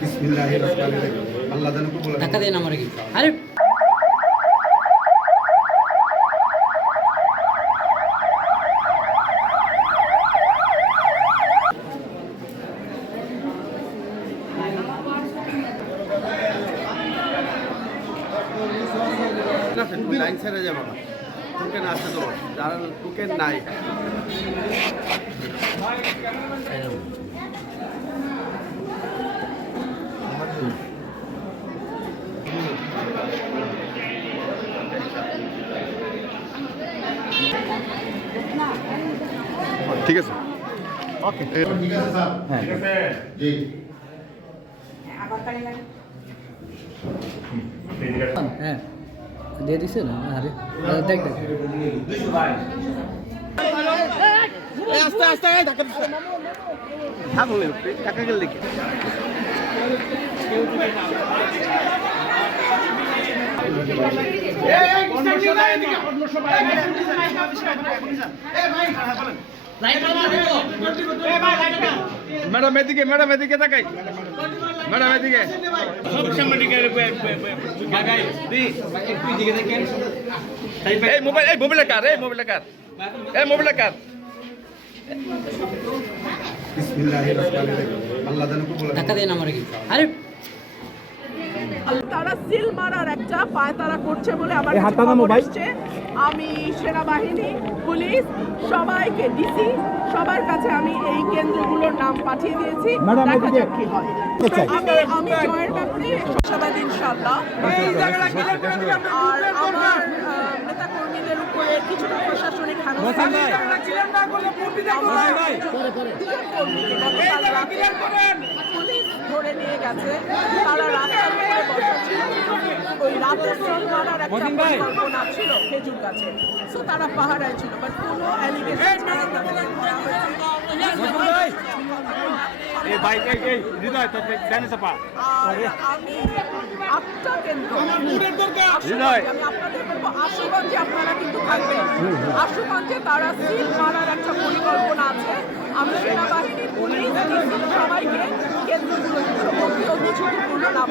বিসমিল্লাহির রহমানির রহিম। আল্লাহ যেন কবুল ধাক্কা দেন আমার কি আরে লাইন ছেড়ে যাবে না, টোকেন আছে তো, যারা টোকেন নাই ঠিক আছে ওকে ঠিক আছে স্যার হ্যাঁ ঠিক আছে জি হ্যাঁ দিয়ে দিছে না আরে দেখ দেখ আস্তে আস্তে ধাক্কা দিচ্ছে হ্যাঁ বলে টাকা গেল দেখি ম্যাডাম এদিকে তাকাই ম্যাডাম এদিকে এই মোবাইলে কার বিসমিল্লাহির রহমানির রহিম। আল্লাহ যেন কবুল ধাক্কা দেন আমার কি আরে তারা সিল মারার একটা পায়তারা করছে বলে আমার কাছে খবর এসেছে। আমি সেনাবাহিনী, পুলিশ, সবাইকে ডিসি সবার কাছে আমি এই কেন্দ্রগুলোর নাম পাঠিয়ে দিয়েছি। দেখা যাক কি হয়। আমি জয়ের ব্যাপারে আশাবাদী ইনশাআল্লাহ। আর আমার নেতা কর্মীদের উপরে কিছুটা প্রশাসনিক হেনস্থা পুলিশ ধরে নিয়ে গেছে। তারা রাস্তার উপরে বসা ছিল, ওই রাতের সিল মারার একটা পরিকল্পনা ছিল খেজুর গাছে। সো তারা পাহারায় ছিল, বাট কোনো অ্যালিগেশন ছাড়া তাদের ধরা হয়েছে। আর আমি 8টা কেন্দ্র আমি আপনাদের বলবো আশুগঞ্জে আপনারা কিন্তু থাকবেন। আশুগঞ্জে তারা সিল মারার একটা পরিকল্পনা আছে। আমি সেনাবাহিনী, পুলিশ, ডিসি সবাইকে কেন্দ্রগুলো ঝুঁকিপূর্ণ নাম